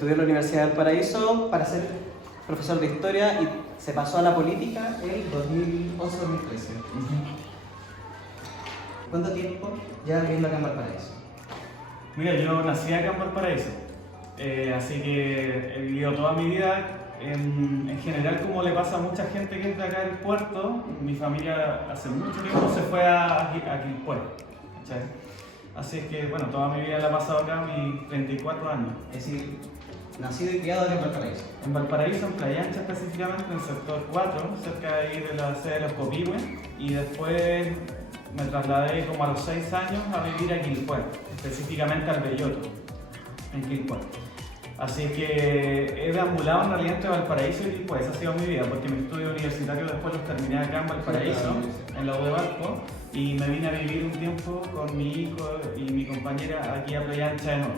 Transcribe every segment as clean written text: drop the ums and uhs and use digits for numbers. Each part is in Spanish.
Estudió en la Universidad del Paraíso para ser profesor de historia y se pasó a la política en 2011-2013. ¿Cuánto tiempo lleva viviendo acá en Valparaíso? Mira, yo nací acá en Valparaíso, así que he vivido toda mi vida. En general, como le pasa a mucha gente que es de acá del puerto, mi familia hace mucho tiempo se fue a Quilpué, ¿cachai? Así que, bueno, toda mi vida la he pasado acá, mis 34 años. Es decir, nacido y criado acá en Valparaíso. En Valparaíso, en Playa Ancha específicamente, en el sector 4, cerca de ahí de la sede de los Copihue, y después me trasladé como a los 6 años a vivir a Quilpué, específicamente al Belloto, en Quilpué. Así que he deambulado en realidad entre Valparaíso y Quilpué, esa ha sido mi vida, porque mi estudio universitario después los terminé acá en Valparaíso, en la U de Valpo, y me vine a vivir un tiempo con mi hijo y mi compañera aquí a Playa Ancha de nuevo.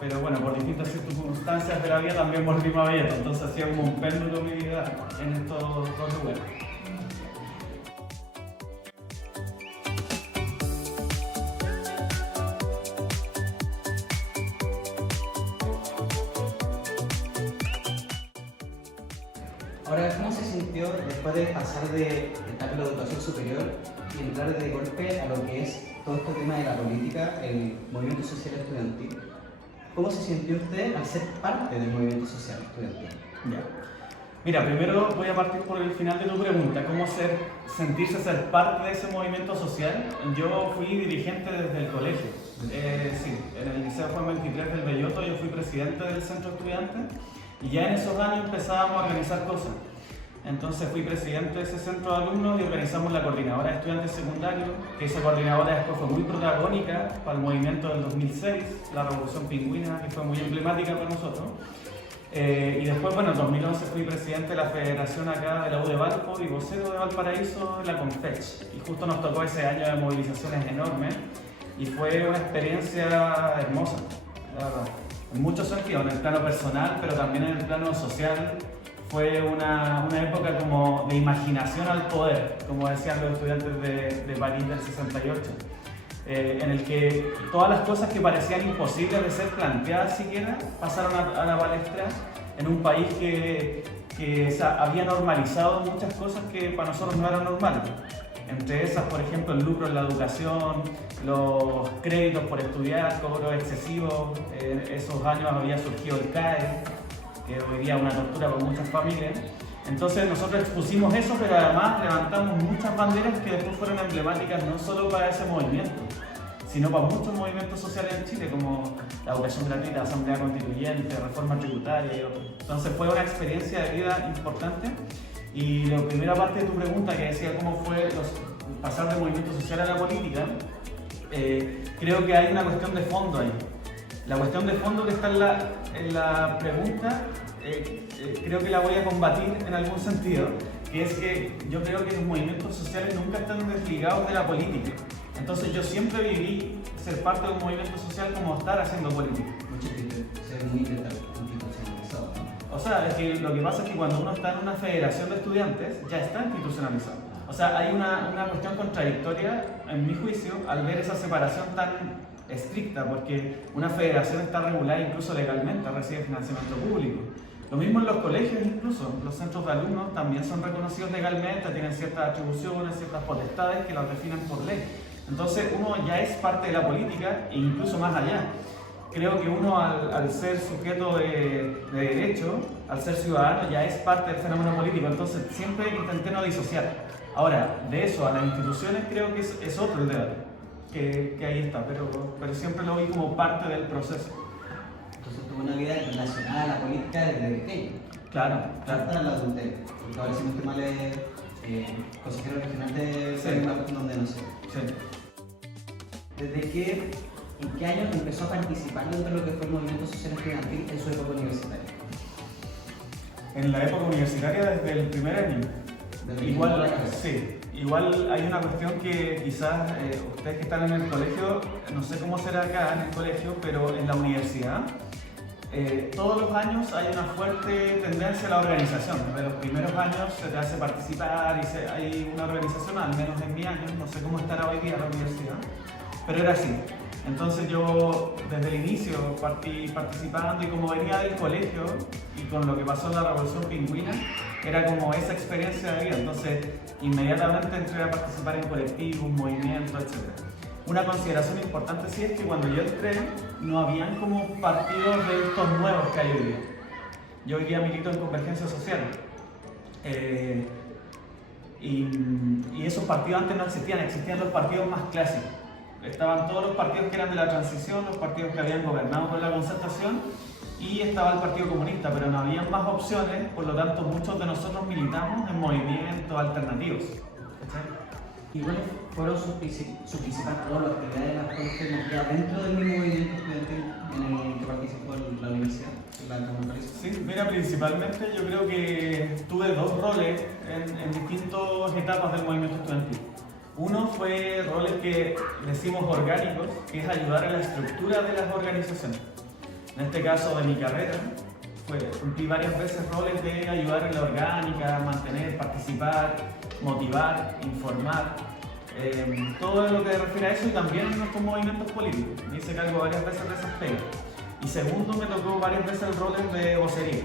Pero bueno, por distintas circunstancias de la vida también volvimos a Belloto, entonces ha sido como un péndulo mi vida en estos dos lugares. Ahora, ¿cómo se sintió después de pasar de estar en la educación superior y entrar de golpe a lo que es todo este tema de la política, el movimiento social estudiantil? ¿Cómo se sintió usted al ser parte del movimiento social estudiantil? Ya. Mira, primero voy a partir por el final de tu pregunta, ¿cómo sentirse ser parte de ese movimiento social? Yo fui dirigente desde el colegio, sí, en el Liceo Juan 23 del Belloto yo fui presidente del centro estudiante y ya en esos años empezábamos a organizar cosas. Entonces fui presidente de ese centro de alumnos y organizamos la coordinadora de estudiantes secundarios, que esa coordinadora después fue muy protagónica para el movimiento del 2006, la Revolución Pingüina, que fue muy emblemática para nosotros. Y después, bueno, en 2011 fui presidente de la federación acá de la U de Valpo y vocero de Valparaíso en la Confech. Y justo nos tocó ese año de movilizaciones enormes y fue una experiencia hermosa, la verdad. En muchos sentidos, en el plano personal, pero también en el plano social. Fue una época como de imaginación al poder, como decían los estudiantes de París del 68, en el que todas las cosas que parecían imposibles de ser planteadas siquiera pasaron a la palestra en un país que había normalizado muchas cosas que para nosotros no eran normales. Entre esas, por ejemplo, el lucro en la educación, los créditos por estudiar, cobros excesivos. En esos años había surgido el CAE, que hoy día es una tortura para muchas familias. Entonces nosotros expusimos eso, pero además levantamos muchas banderas que después fueron emblemáticas no solo para ese movimiento, sino para muchos movimientos sociales en Chile, como la educación gratuita, asamblea constituyente, reforma tributaria y otros. Entonces fue una experiencia de vida importante. Y la primera parte de tu pregunta, que decía cómo fue pasar del movimiento social a la política, creo que hay una cuestión de fondo ahí. La cuestión de fondo que está en la pregunta, creo que la voy a combatir en algún sentido, que es que yo creo que los movimientos sociales nunca están desligados de la política. Entonces yo siempre viví ser parte de un movimiento social como estar haciendo política. Ser muy institucionalizado, ¿no? O sea, es que lo que pasa es que cuando uno está en una federación de estudiantes, ya está institucionalizado. O sea, hay una cuestión contradictoria, en mi juicio, al ver esa separación tan estricta, porque una federación está regulada incluso legalmente, recibe financiamiento público. Lo mismo en los colegios incluso, los centros de alumnos también son reconocidos legalmente, tienen ciertas atribuciones, ciertas potestades que las definen por ley. Entonces uno ya es parte de la política e incluso más allá. Creo que uno al ser sujeto de derecho, al ser ciudadano, ya es parte del fenómeno político, entonces siempre intenté no disociar. Ahora, de eso a las instituciones creo que es otro el debate. Que ahí está, pero siempre lo vi como parte del proceso. Entonces tuvo una vida relacionada a la política desde pequeño. Claro, Hasta claro. la adultez. Porque ahora si no estoy mal es consejero regional de Sí. una cuestión donde no sé. Sí. ¿En qué año empezó a participar dentro de lo que fue el movimiento social estudiantil en su época universitaria? En la época universitaria desde el primer año. Igual, sí. Igual hay una cuestión que quizás ustedes que están en el colegio, no sé cómo será acá en el colegio, pero en la universidad, todos los años hay una fuerte tendencia a la organización. Desde los primeros años se te hace participar y hay una organización, al menos en mi año, no sé cómo estará hoy día la universidad, pero era así. Entonces yo desde el inicio partí participando y como venía del colegio y con lo que pasó en la Revolución Pingüina, era como esa experiencia de vida. Entonces inmediatamente entré a participar en colectivos, movimientos, etc. Una consideración importante sí es que cuando yo entré no habían como partidos de estos nuevos que hay hoy día. Yo hoy día milito en Convergencia Social. Y esos partidos antes no existían, existían los partidos más clásicos. Estaban todos los partidos que eran de la transición, los partidos que habían gobernado con la concertación, y estaba el Partido Comunista, pero no había más opciones, por lo tanto muchos de nosotros militamos en movimientos alternativos. ¿Cachai? ¿Y cuáles fueron sus principales roles, actividades las cuales usted nos queda dentro del mismo movimiento estudiantil en el que participó en la universidad? Sí, mira, principalmente yo creo que tuve dos roles en distintas etapas del movimiento estudiantil. Uno fue roles que decimos orgánicos, que es ayudar a la estructura de las organizaciones. En este caso de mi carrera, cumplí varias veces roles de ayudar en la orgánica, mantener, participar, motivar, informar, todo lo que refiere a eso, y también en nuestros movimientos políticos. Me hice cargo varias veces de esas pegas. Y segundo, me tocó varias veces el rol de vocería.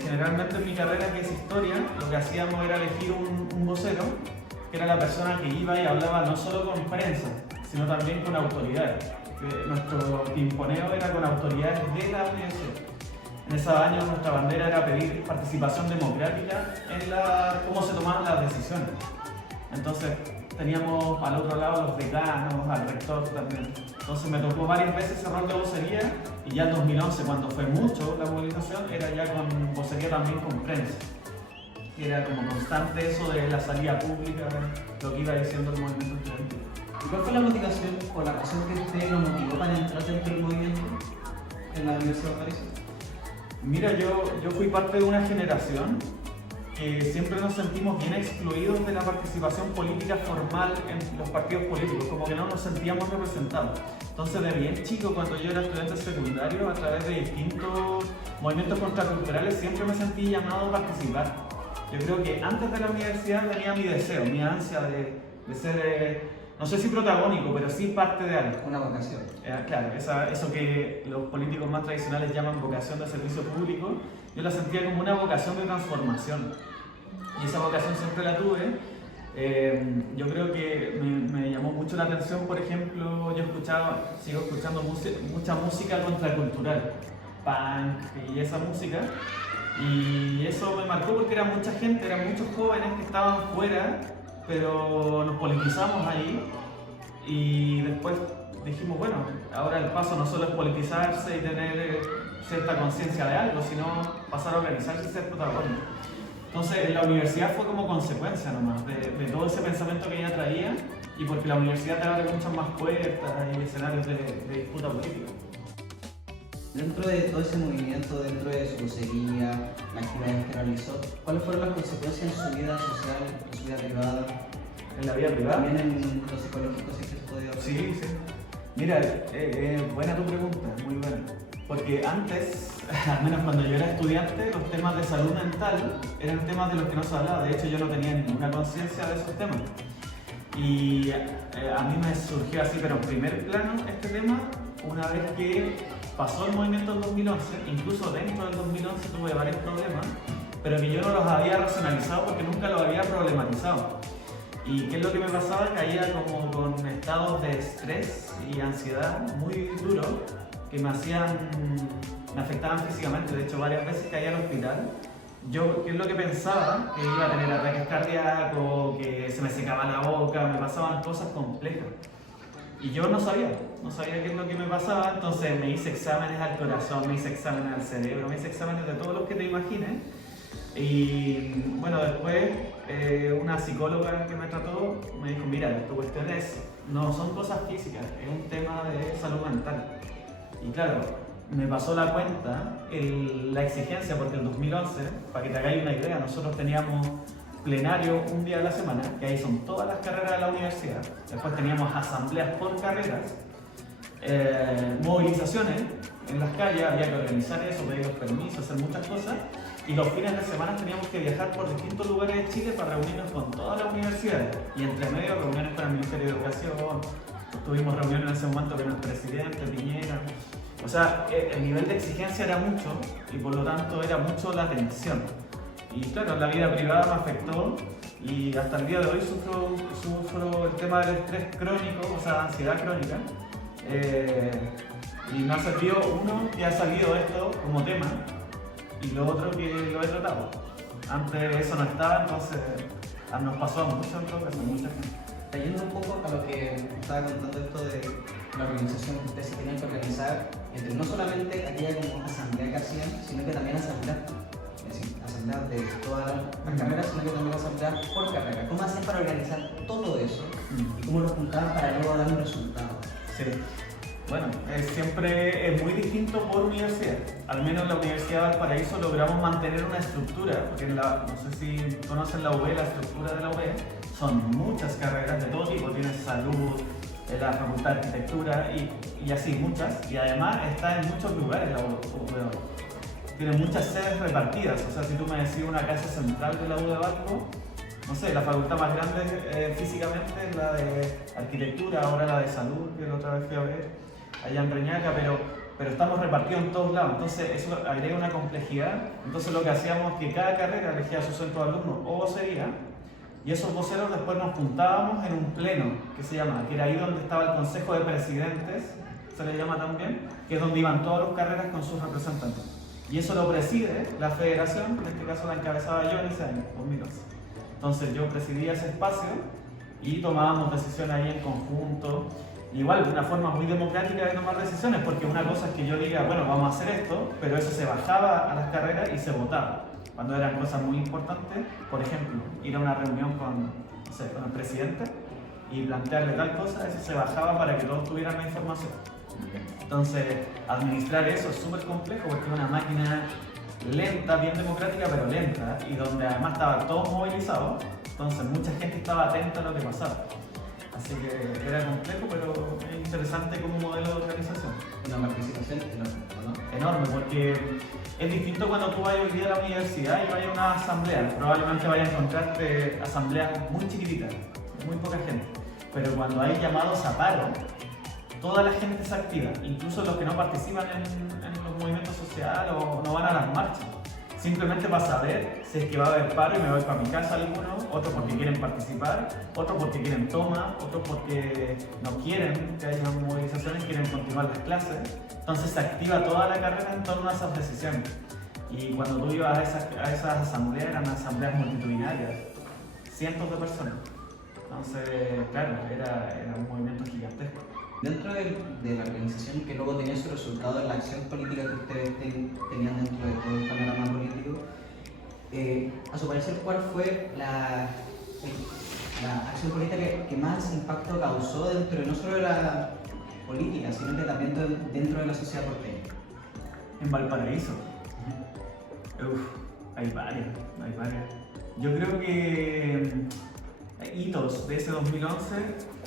Generalmente en mi carrera, que es historia, lo que hacíamos era elegir un vocero, que era la persona que iba y hablaba no solo con prensa, sino también con autoridades. Nuestro pimponeo era con autoridades de la universidad. En esos años nuestra bandera era pedir participación democrática en cómo se tomaban las decisiones. Entonces teníamos al otro lado los decanos, al rector también. Entonces me tocó varias veces ese rol de vocería, y ya en 2011, cuando fue mucho la movilización, era ya con vocería también con prensa. Era como constante eso de la salida pública, lo que iba diciendo el movimiento estudiantil. ¿Y cuál fue la motivación o la razón que usted lo motivó para entrar dentro del movimiento en la Universidad de Valparaíso? Mira, yo fui parte de una generación que siempre nos sentimos bien excluidos de la participación política formal en los partidos políticos, como que no nos sentíamos representados. Entonces, de bien chico, cuando yo era estudiante secundario, a través de distintos movimientos contraculturales, siempre me sentí llamado a participar. Yo creo que antes de la universidad venía mi deseo, mi ansia de ser, no sé si protagónico, pero sí parte de algo. Una vocación. Claro, eso que los políticos más tradicionales llaman vocación de servicio público, yo la sentía como una vocación de transformación. Y esa vocación siempre la tuve. Yo creo que me llamó mucho la atención, por ejemplo, sigo escuchando mucha música contracultural, punk y esa música. Y eso me marcó porque era mucha gente, eran muchos jóvenes que estaban fuera, pero nos politizamos ahí, y después dijimos, bueno, ahora el paso no solo es politizarse y tener cierta conciencia de algo, sino pasar a organizarse y ser protagonista. Entonces en la universidad fue como consecuencia nomás de todo ese pensamiento que ella traía, y porque la universidad te abre muchas más puertas y escenarios de disputa política. Dentro de todo ese movimiento, dentro de su vocería, las actividades que realizó, ¿cuáles fueron las consecuencias en su vida social, en su vida privada? ¿En la vida privada? También en lo psicológico, si es que se podía hablar. Sí. Mira, buena tu pregunta, muy buena. Porque antes, al menos cuando yo era estudiante, los temas de salud mental eran temas de los que no se hablaba. De hecho, yo no tenía ninguna conciencia de esos temas. Y a mí me surgió así, pero en primer plano, este tema, una vez que pasó el movimiento del 2011, incluso dentro del 2011 tuve varios problemas, pero que yo no los había racionalizado porque nunca los había problematizado. ¿Y qué es lo que me pasaba? Caía como con estados de estrés y ansiedad muy duros que me afectaban físicamente. De hecho, varias veces caía al hospital. Yo, ¿qué es lo que pensaba? Que iba a tener ataques cardíacos, que se me secaba la boca, me pasaban cosas complejas. Y yo no sabía qué es lo que me pasaba, entonces me hice exámenes al corazón, me hice exámenes al cerebro, me hice exámenes de todos los que te imagines. Y bueno, después una psicóloga que me trató me dijo, mira, tu cuestión no son cosas físicas, es un tema de salud mental. Y claro, me pasó la cuenta, la exigencia, porque el 2011, para que te hagáis una idea, nosotros teníamos plenario un día a la semana, que ahí son todas las carreras de la universidad. Después teníamos asambleas por carreras, movilizaciones en las calles, había que organizar eso, pedir los permisos, hacer muchas cosas. Y los fines de semana teníamos que viajar por distintos lugares de Chile para reunirnos con todas las universidades. Y entre medio reuniones con el Ministerio de Educación, Tuvimos reunión en ese momento con el presidente, Piñera. O sea, el nivel de exigencia era mucho y por lo tanto era mucho la tensión. Y claro, la vida privada me afectó y hasta el día de hoy sufro el tema del estrés crónico, o sea, ansiedad crónica. Y me ha servido, uno, que ha salido esto como tema y lo otro que lo he tratado. Antes eso no estaba, entonces nos pasó a mucho en todo caso, mucha gente. Trayendo un poco a lo que estaba contando esto de la organización que ustedes se tenían que organizar, entre no solamente aquella como asamblea que hacían, sino que también asambleas, es decir, asambleas de todas las carreras, sino que también asambleas por carrera. ¿Cómo hacen para organizar todo eso y cómo lo juntaban para luego dar un resultado? Sí. Bueno, siempre es muy distinto por universidad. Al menos en la Universidad de Valparaíso logramos mantener una estructura, porque no sé si conocen la UB, la estructura de la UB, son muchas carreras de todo tipo, tienes salud, la Facultad de Arquitectura y así, muchas, y además está en muchos lugares la UB. Tiene muchas sedes repartidas, o sea, si tú me decís una casa central de la UB de Valpo, no sé, la facultad más grande físicamente es la de Arquitectura, ahora la de Salud, que la otra vez fui a ver, allá en Reñaca, pero estamos repartidos en todos lados, entonces eso agrega una complejidad. Entonces lo que hacíamos es que cada carrera elegía su centro de alumnos o vocería, y esos voceros después nos juntábamos en un pleno, que se llama, que era ahí donde estaba el Consejo de Presidentes, se le llama también, que es donde iban todas las carreras con sus representantes. Y eso lo preside la federación, en este caso la encabezaba yo en ese año, 2011. Entonces yo presidía ese espacio y tomábamos decisiones ahí en conjunto. Igual, de una forma muy democrática de tomar decisiones, porque una cosa es que yo diga, bueno, vamos a hacer esto, pero eso se bajaba a las carreras y se votaba. Cuando eran cosas muy importantes, por ejemplo, ir a una reunión con, no sé, con el presidente y plantearle tal cosa, eso se bajaba para que todos tuvieran la información. Entonces, administrar eso es súper complejo porque es una máquina lenta, bien democrática, pero lenta, y donde además estaban todos movilizados, entonces mucha gente estaba atenta a lo que pasaba. Así que era complejo, pero es interesante como modelo de organización. Una participación enorme, ¿no? Enorme, porque es distinto cuando tú vayas hoy día a la universidad y vayas a una asamblea. Probablemente vayas a encontrarte asambleas muy chiquititas, muy poca gente. Pero cuando hay llamados a paro, toda la gente se activa, incluso los que no participan en los movimientos sociales o no van a las marchas. Simplemente para saber si es que va a haber paro y me voy para mi casa algunos, otros porque quieren participar, otros porque quieren toma, otros porque no quieren que haya movilizaciones, quieren continuar las clases. Entonces se activa toda la carrera en torno a esas decisiones. Y cuando tú ibas a esas asambleas, eran asambleas multitudinarias, cientos de personas. Entonces, claro, era un movimiento gigantesco. Dentro de la organización que luego tenía su resultado en la acción política que ustedes tenían dentro de todo el panorama político, a su parecer, ¿cuál fue la acción política que más impacto causó dentro no solo de la política, sino que también dentro de la sociedad porteña? En Valparaíso. Hay varias. Yo creo que hitos de ese 2011,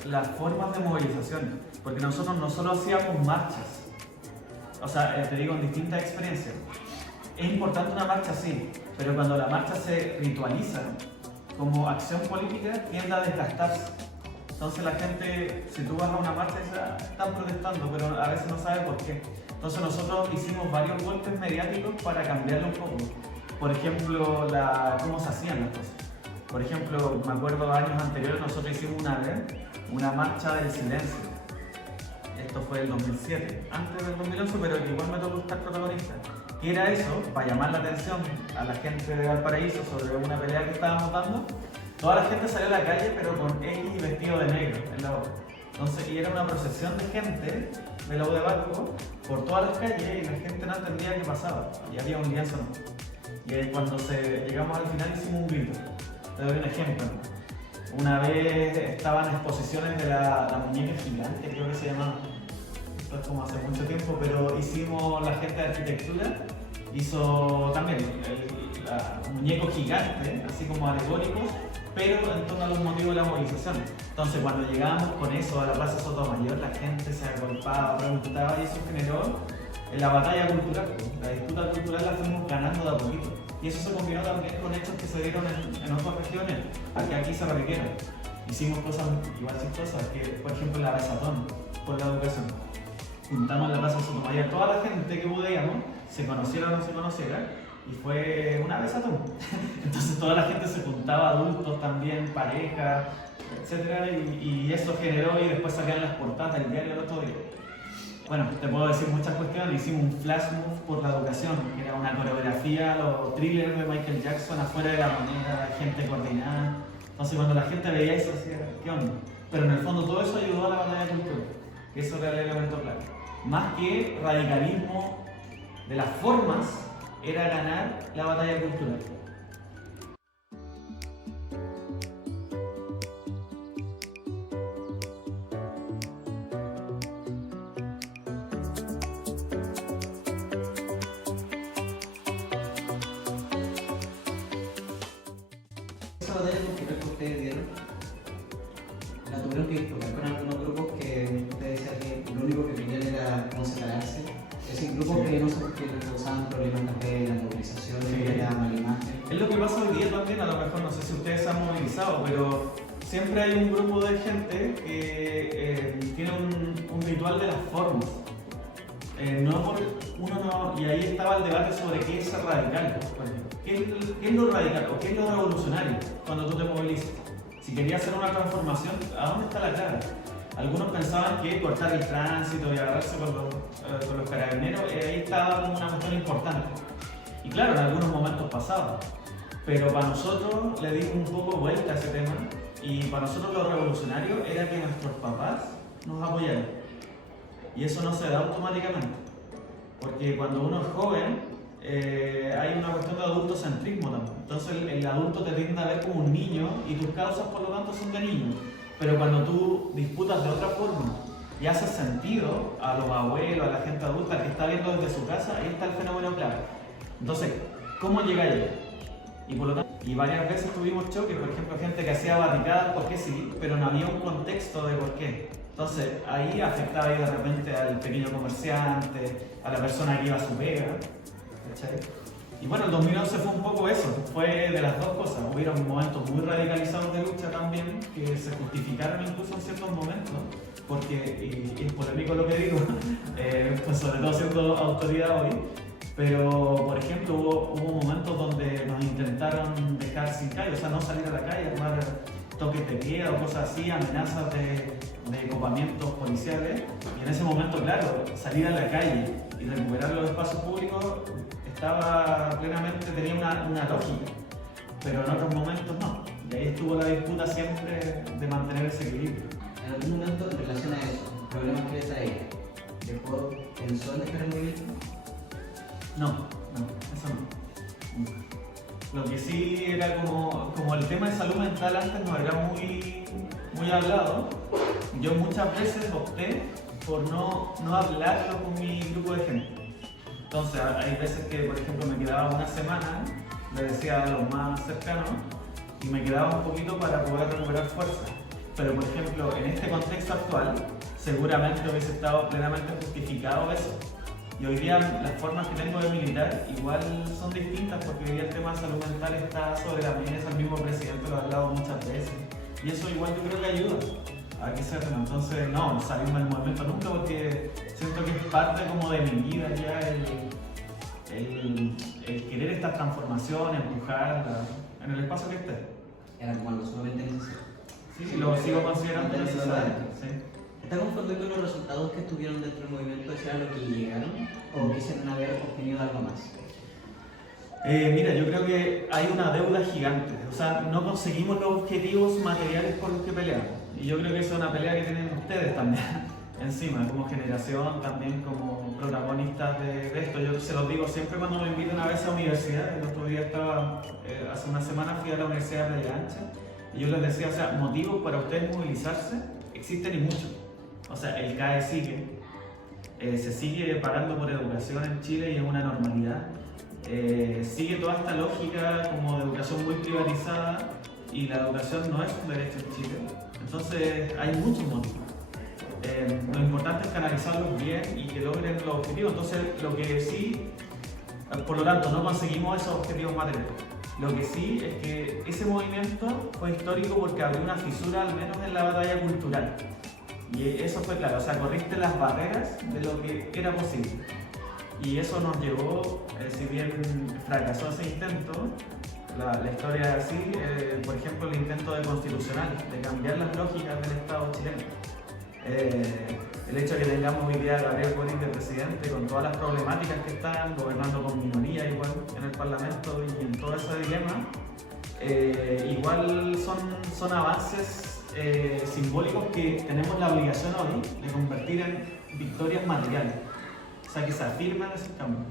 las formas de movilización, porque nosotros no solo hacíamos marchas, o sea, te digo, en distintas experiencias. Es importante una marcha, sí, pero cuando la marcha se ritualiza como acción política, tiende a desgastarse. Entonces la gente, si tú vas a una marcha, están protestando, pero a veces no sabe por qué. Entonces nosotros hicimos varios golpes mediáticos para cambiarlo un poco. Por ejemplo, cómo se hacían las cosas. Por ejemplo, me acuerdo años anteriores nosotros hicimos una marcha del silencio. Esto fue el 2007, antes del 2011, pero igual me tocó estar protagonista. ¿Qué era eso? Para llamar la atención a la gente de Valparaíso sobre una pelea que estábamos dando. Toda la gente salió a la calle, pero con X vestido de negro en la boca. Entonces, y era una procesión de gente de la U de Valpo por todas las calles y la gente no entendía qué pasaba. Y había un lienzo, ¿no? Y cuando llegamos al final hicimos un grito. Te doy un ejemplo. Una vez estaban exposiciones de la muñeca gigante, creo que se llamaba. Esto es como hace mucho tiempo, pero hicimos, la gente de arquitectura hizo también el muñeco gigante, así como alegóricos, pero en torno a los motivos de la movilización. Entonces cuando llegábamos con eso a la Plaza Sotomayor, la gente se agolpaba, preguntaba y eso generó la batalla cultural. La disputa cultural la fuimos ganando de a poquito. Y eso se combinó también con hechos que se dieron en otras regiones, a que aquí se repitieron. hicimos cosas igual chistosas, que por ejemplo la besatón por la educación. Juntamos en la Plaza Sotomayor toda la gente que podíamos, se conociera o no se conociera, y fue una besatón. Entonces toda la gente se juntaba, adultos también, parejas, etcétera, y eso generó, y después salían las portadas del diario el otro día. Bueno, te puedo decir muchas cuestiones. Hicimos un flash move por la educación, que era una coreografía, los thrillers de Michael Jackson afuera de la Moneda, gente coordinada. Entonces cuando la gente veía eso, decía, ¿qué onda? Pero en el fondo todo eso ayudó a la batalla cultural, que eso era el elemento clave. Más que radicalismo de las formas, era ganar la batalla cultural. Esa batalla cultural que ustedes dieron, la tuvieron que disputar con algunos grupos que ustedes decían que lo único que querían era no separarse. Es decir, grupos que no que causaban problemas también, las movilizaciones, Sí. la mala imagen. Es lo que pasa hoy día también, a lo mejor no sé si ustedes se han movilizado, pero siempre hay un grupo de gente que tiene un ritual de las formas. Y ahí estaba el debate sobre qué es ser radical. ¿Qué es lo radical o qué es lo revolucionario cuando tú te movilizas? Si querías hacer una transformación, ¿a dónde está la clave? Algunos pensaban que cortar el tránsito y agarrarse con los carabineros, ahí estaba como una cuestión importante. Y claro, en algunos momentos pasaba. Pero para nosotros le dimos un poco vuelta a ese tema, y para nosotros lo revolucionario era que nuestros papás nos apoyaran. Y eso no se da automáticamente. Porque cuando uno es joven, hay una cuestión de adultocentrismo también. Entonces el adulto te tiende a ver como un niño y tus causas por lo tanto son de niño. Pero cuando tú disputas de otra forma y haces sentido a los abuelos, a la gente adulta que está viendo desde su casa, ahí está el fenómeno clave. Entonces, ¿cómo llegar allá? Y por lo tanto, y varias veces tuvimos choques, por ejemplo, gente que hacía barricadas porque sí, pero no había un contexto de por qué. Entonces, ahí afectaba ahí de repente al pequeño comerciante, a la persona que iba a su pega, ¿cachai? Y bueno, el 2011 fue un poco eso, fue de las dos cosas. Hubieron momentos muy radicalizados de lucha también, que se justificaron incluso en ciertos momentos, porque, y es polémico lo que digo, pues sobre todo siendo autoridad hoy, pero por ejemplo hubo momentos donde nos intentaron dejar sin calle, o sea, no salir a la calle, armar toques de queda o cosas así, amenazas de copamientos policiales, y en ese momento, claro, salir a la calle y recuperar los espacios públicos estaba plenamente, tenía una lógica, pero en otros momentos no, y ahí estuvo la disputa siempre de mantener ese equilibrio. En algún momento, en relación a eso, los problemas que le traía, ¿pensó en dejar el movimiento? No, eso no. Nunca. Lo que sí era como el tema de salud mental antes no era muy hablado, yo muchas veces opté por no hablarlo con mi grupo de gente. Entonces hay veces que, por ejemplo, me quedaba una semana, le decía a los más cercanos, y me quedaba un poquito para poder recuperar fuerza. Pero, por ejemplo, en este contexto actual, seguramente hubiese estado plenamente justificado eso. Y hoy día las formas que tengo de militar igual son distintas, porque hoy día el tema de salud mental está sobre la mesa, el mismo presidente lo ha hablado muchas veces. Y eso igual yo creo que ayuda a que se haga. Entonces, no salirme del movimiento nunca, porque siento que es parte como de mi vida ya el querer esta transformación, empujarla en el espacio que esté. Era como algo sumamente necesario. Sí, lo sigo considerando necesario. Sí. ¿Está conforme con los resultados que estuvieron dentro del movimiento, si era lo que llegaron o quisieran haber obtenido algo más? Mira, yo creo que hay una deuda gigante, o sea, no conseguimos los objetivos materiales por los que peleamos. Y yo creo que esa es una pelea que tienen ustedes también encima, como generación, también como protagonistas de esto. Yo se los digo siempre cuando me invitan a veces a universidad. El otro día estaba, hace una semana fui a la Universidad de Playa Ancha y yo les decía, o sea, motivos para ustedes movilizarse existen y muchos. O sea, el CAE sigue, se sigue pagando por educación en Chile y es una normalidad. Sigue toda esta lógica como de educación muy privatizada y la educación no es un derecho en Chile. Entonces hay muchos motivos. Lo importante es canalizarlos bien y que logren los objetivos. Entonces lo que sí, por lo tanto, no conseguimos esos objetivos materiales. Lo que sí es que ese movimiento fue histórico porque abrió una fisura al menos en la batalla cultural. Y eso fue claro, o sea, corriste las barreras de lo que era posible. Y eso nos llevó, si bien fracasó ese intento, la historia es así, por ejemplo el intento de constitucional, de cambiar las lógicas del Estado chileno. El hecho de que tengamos hoy día a Gabriel Boric de presidente con todas las problemáticas que están, gobernando con minoría igual en el Parlamento y en todo ese dilema, igual son avances simbólicos que tenemos la obligación hoy de convertir en victorias materiales, o sea que se afirman esos cambios.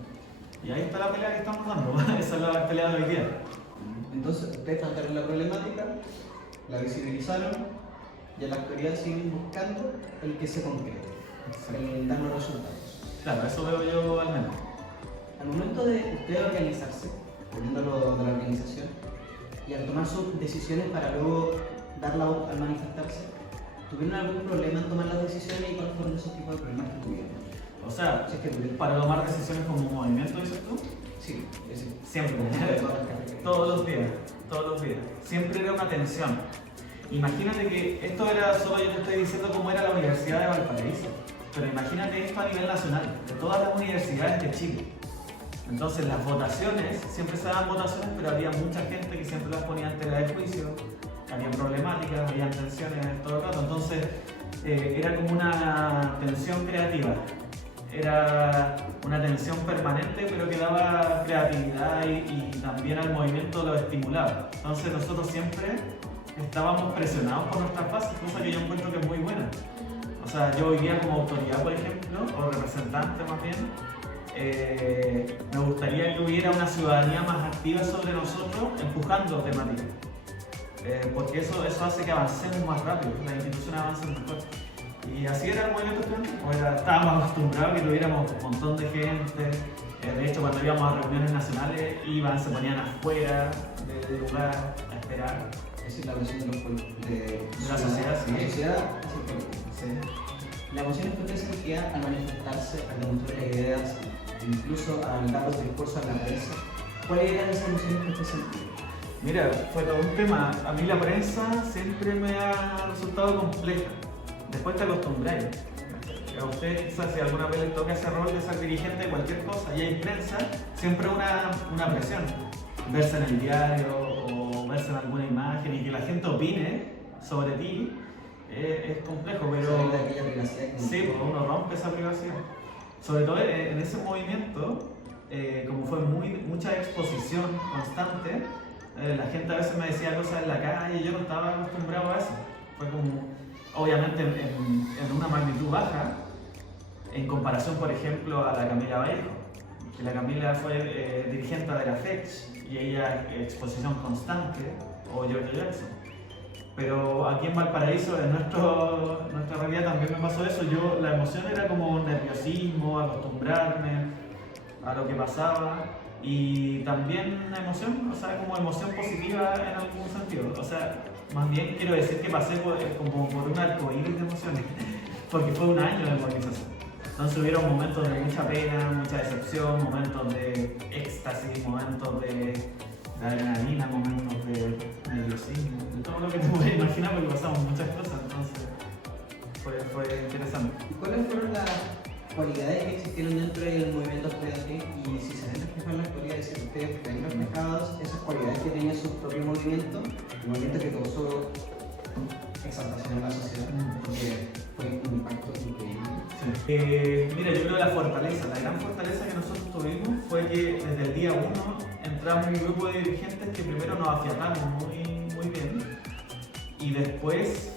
Y ahí está la pelea que estamos dando, esa es la pelea de hoy día. Entonces, ustedes plantearon la problemática, la visibilizaron, y en la actualidad siguen buscando el que se concrete, el dar los resultados. Claro, eso veo yo al menos. Al momento de ustedes organizarse, volviendo a lo de la organización, y al tomar sus decisiones para luego dar la voz al manifestarse, ¿tuvieron algún problema en tomar las decisiones y cuáles fueron esos tipos de problemas que tuvieron? O sea, Si es que tuvieron. para tomar decisiones como un movimiento, dices tú, Sí, es decir, siempre, todos todos los días, siempre era una tensión. Imagínate que esto era solo, yo te estoy diciendo cómo era la Universidad de Valparaíso, pero imagínate esto a nivel nacional, de todas las universidades de Chile. Entonces las votaciones, siempre se daban votaciones, pero había mucha gente que siempre las ponía en tela de juicio, había problemáticas, había tensiones todo el rato, entonces era como una tensión creativa. Era una tensión permanente, pero que daba creatividad y también al movimiento lo estimulaba. Entonces nosotros siempre estábamos presionados por nuestras bases, cosa que yo encuentro que es muy buena. O sea, yo hoy día como autoridad, por ejemplo, o representante más bien, me gustaría que hubiera una ciudadanía más activa sobre nosotros, empujando temáticas. Porque eso hace que avancemos más rápido, las instituciones avancen mejor. Y así era el movimiento estudiantil, estábamos acostumbrados a que tuviéramos un montón de gente. De hecho, cuando íbamos a reuniones nacionales, se ponían afuera del lugar a esperar. Esa es la versión de los pueblos, de la sociedad, sí. La sociedad es el pueblo. Sí. La emoción que ustedes sentían al manifestarse, al demostrar ideas, incluso al dar los discursos a la prensa, ¿cuáles eran esas emociones que ustedes sentían? Mira, fue todo un tema. A mí la prensa siempre me ha resultado compleja. Después te acostumbráis. A usted, quizás si alguna vez le toca ese rol de ser dirigente de cualquier cosa y hay prensa, siempre una presión. Verse en el diario o verse en alguna imagen y que la gente opine sobre ti es complejo, pero Salir de aquella privacidad que sí, pues uno rompe esa privacidad. Sobre todo en ese movimiento, como fue mucha exposición constante, la gente a veces me decía cosas en la calle y yo no estaba acostumbrado a eso. Fue como, obviamente en una magnitud baja, en comparación por ejemplo a la Camila Vallejo, que la Camila fue dirigente de la FECH y ella exposición constante, o Giorgio Jackson. Pero aquí en Valparaíso, en nuestra realidad también me pasó eso. La emoción era como nerviosismo, acostumbrarme a lo que pasaba y también una emoción, o sea, como emoción positiva en algún sentido. O sea, más bien quiero decir que pasé como por un arcoíris de emociones, porque fue un año de movilización. Entonces hubieron momentos de mucha pena, mucha decepción, momentos de éxtasis, momentos de adrenalina, momentos de nerviosismo, de todo lo que te puedes imaginar porque pasamos muchas cosas, entonces fue interesante. ¿Y cuáles fueron las cualidades que existieron dentro del movimiento estudiantil y si se ven reflejadas en la actualidad, es decir, ustedes ven reflejadas esas cualidades que tenía su propio movimiento, el movimiento que causó exaltación en la sociedad, porque fue un impacto increíble? Sí. Mira, yo creo que la gran fortaleza que nosotros tuvimos fue que desde el día 1 entramos un grupo de dirigentes que primero nos afiatamos muy bien y después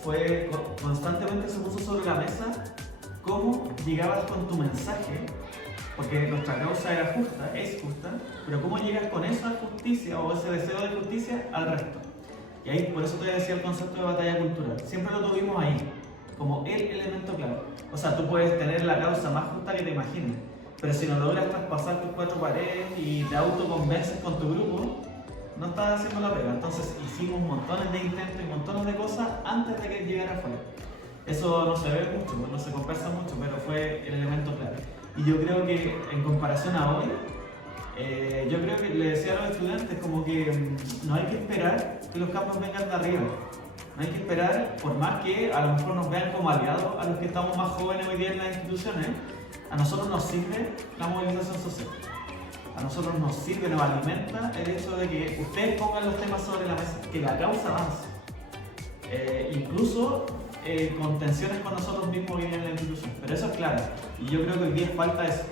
constantemente se puso sobre la mesa cómo llegabas con tu mensaje, porque nuestra causa era justa, es justa, pero cómo llegas con esa justicia o ese deseo de justicia al resto. Y ahí, por eso te decía el concepto de batalla cultural, siempre lo tuvimos ahí, como el elemento clave. O sea, tú puedes tener la causa más justa que te imagines, pero si no logras traspasar tus cuatro paredes y te autoconvences con tu grupo, no estás haciendo la pega. Entonces hicimos montones de intentos y montones de cosas antes de que llegara afuera. Eso no se ve mucho, no se conversa mucho, pero fue el elemento clave. Y yo creo que en comparación a hoy, Yo creo que le decía a los estudiantes como que no hay que esperar que los cambios vengan de arriba. No hay que esperar, por más que a lo mejor nos vean como aliados a los que estamos más jóvenes hoy día en las instituciones, a nosotros nos sirve la movilización social. A nosotros nos sirve, nos alimenta el hecho de que ustedes pongan los temas sobre la mesa, que la causa avance. Incluso con tensiones con nosotros mismos hoy día en la institución. Pero eso es claro. Y yo creo que hoy día falta eso.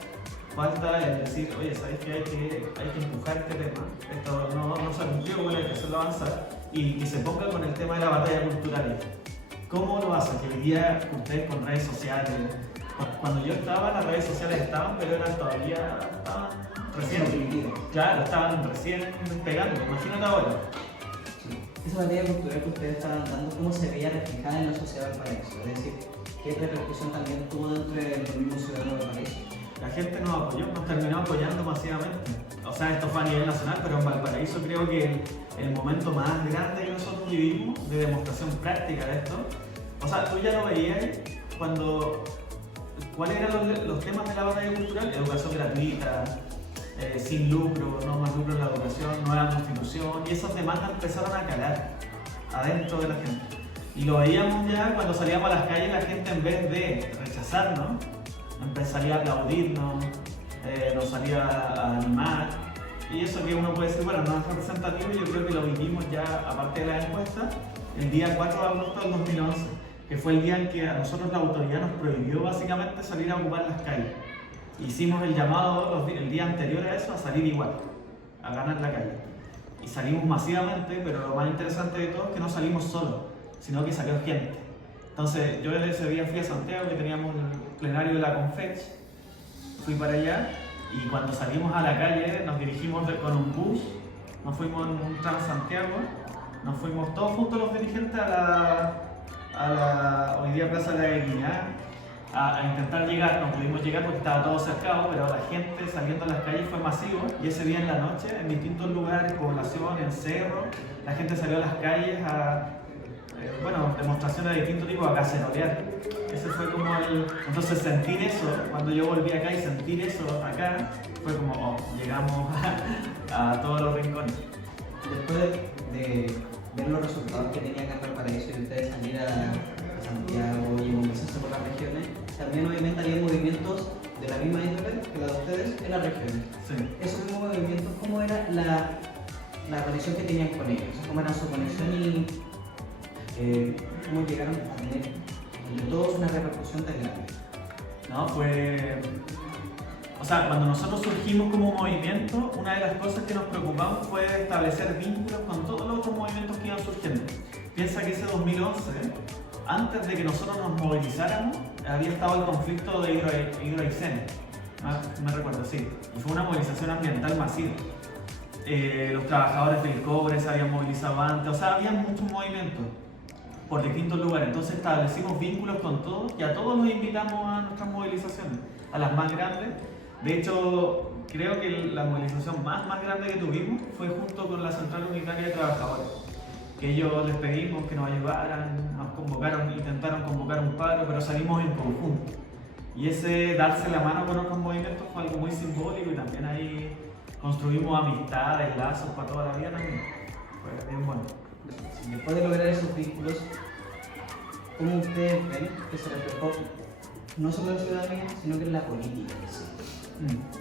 Falta el decir, oye, ¿sabes que hay que empujar este tema? Esto no se cumplió, bueno, hay que hacerlo avanzar. Y que se ponga con el tema de la batalla cultural. ¿Cómo lo hacen? Que hoy día ustedes con redes sociales, cuando yo estaba, las redes sociales estaban, pero eran todavía recién. Claro, estaban recién despegando, imagínate ahora. Sí. Esa batalla cultural que ustedes estaban dando, ¿cómo se veía reflejada en la sociedad del Valparaíso? Es decir, ¿qué repercusión también tuvo dentro del mismo ciudadano del Valparaíso? La gente nos apoyó, nos terminó apoyando masivamente. O sea, esto fue a nivel nacional, pero en Valparaíso creo que el momento más grande que nosotros vivimos de demostración práctica de esto, o sea, tú ya lo veías cuando... ¿Cuáles eran los temas de la batalla cultural? Educación gratuita, sin lucro, no más lucro en la educación, nueva constitución, y esas demandas empezaron a calar adentro de la gente. Y lo veíamos ya cuando salíamos a las calles, la gente en vez de rechazarnos, empezaría a aplaudirnos, nos salía a animar, y eso que uno puede decir, bueno, no es representativo, yo creo que lo vivimos ya, aparte de la encuesta, el día 4 de agosto del 2011, que fue el día en que a nosotros la autoridad nos prohibió básicamente salir a ocupar las calles. Hicimos el llamado el día anterior a eso a salir igual, a ganar la calle. Y salimos masivamente, pero lo más interesante de todo es que no salimos solos, sino que salió gente. Entonces yo ese día fui a Santiago, que teníamos el plenario de la Confech, fui para allá y cuando salimos a la calle nos dirigimos con un bus, nos fuimos en un Transantiago, nos fuimos todos juntos los dirigentes a la hoy día Plaza de la Dignidad a intentar llegar. No pudimos llegar porque estaba todo cercado, pero la gente saliendo a las calles fue masivo y ese día en la noche en distintos lugares, población, en cerro, la gente salió a las calles a demostraciones de distintos tipos, a cacerolear. Ese fue como entonces sentir eso, cuando yo volví acá y sentir eso acá, fue como, llegamos a todos los rincones. Después de ver los resultados que tenía acá en Valparaíso y ustedes salir a Santiago y movilizarse por las regiones, también obviamente había movimientos de la misma índole que la de ustedes en las regiones. Sí. Esos mismos movimientos, ¿cómo era la conexión que tenían con ellos? ¿Cómo era su conexión y cómo llegaron a tener entre todos una repercusión tan grande? No, cuando nosotros surgimos como movimiento, una de las cosas que nos preocupamos fue establecer vínculos con todos los otros movimientos que iban surgiendo. Piensa que ese 2011, antes de que nosotros nos movilizáramos, había estado el conflicto de Hidroaicén, me recuerdo, sí, y fue una movilización ambiental masiva. Los trabajadores del cobre se habían movilizado antes, o sea, había muchos movimientos por distintos lugares, entonces establecimos vínculos con todos y a todos los invitamos a nuestras movilizaciones, a las más grandes. De hecho, creo que la movilización más grande que tuvimos fue junto con la Central Unitaria de Trabajadores, que ellos les pedimos que nos ayudaran, nos convocaron, intentaron convocar un paro, pero salimos en conjunto. Y ese darse la mano con otros movimientos fue algo muy simbólico y también ahí construimos amistades, lazos para toda la vida también. Fue bien bueno. Después de lograr esos vínculos, ¿cómo ustedes ven que se reflejó no solo en la ciudadanía, sino que en la política?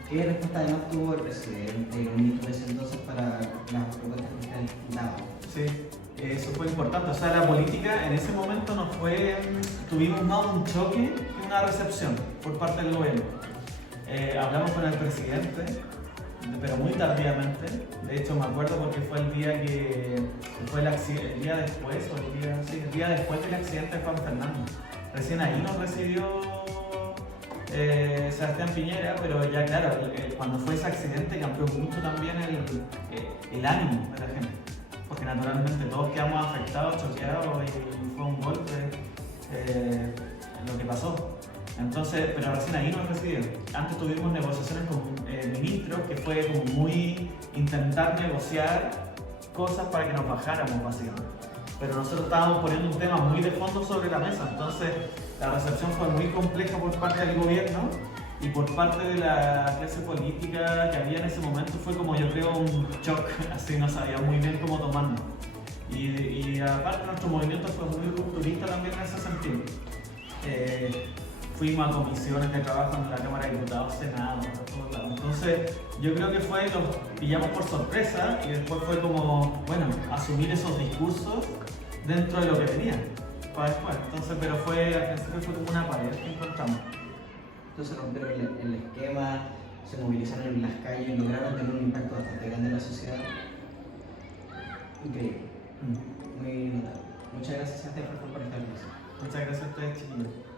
¿Qué respuesta además tuvo el presidente y los ministros de ese entonces para las propuestas que ustedes daban? Sí, eso fue importante. O sea, la política en ese momento tuvimos más un choque que una recepción por parte del gobierno. Hablamos con el presidente, pero muy tardíamente. De hecho, me acuerdo porque fue el día el día después del accidente de Juan Fernando. Recién ahí nos recibió Sebastián Piñera, pero ya claro, cuando fue ese accidente cambió mucho también el ánimo de la gente, porque naturalmente todos quedamos afectados, choqueados y fue un golpe lo que pasó. Entonces, pero recién ahí nos recibieron. Antes tuvimos negociaciones con ministros que fue como muy intentar negociar cosas para que nos bajáramos básicamente. Pero nosotros estábamos poniendo un tema muy de fondo sobre la mesa, entonces la recepción fue muy compleja por parte del gobierno Y por parte de la clase política que había en ese momento fue como yo creo un shock, así no sabía muy bien cómo tomarlo. Y aparte nuestro movimiento fue muy rupturista también en ese sentido. Fuimos a comisiones de trabajo en la Cámara de Diputados, Senado, por todos lados. Entonces yo creo que los pillamos por sorpresa y después fue como, bueno, asumir esos discursos dentro de lo que tenían para después. Entonces, pero al principio fue como una pared que encontramos. Entonces rompieron el esquema, se movilizaron en las calles y lograron tener un impacto bastante grande en la sociedad. Increíble, muy notable. Muchas gracias, Santiago, por esta conversación. Muchas gracias a ustedes, chiquillos.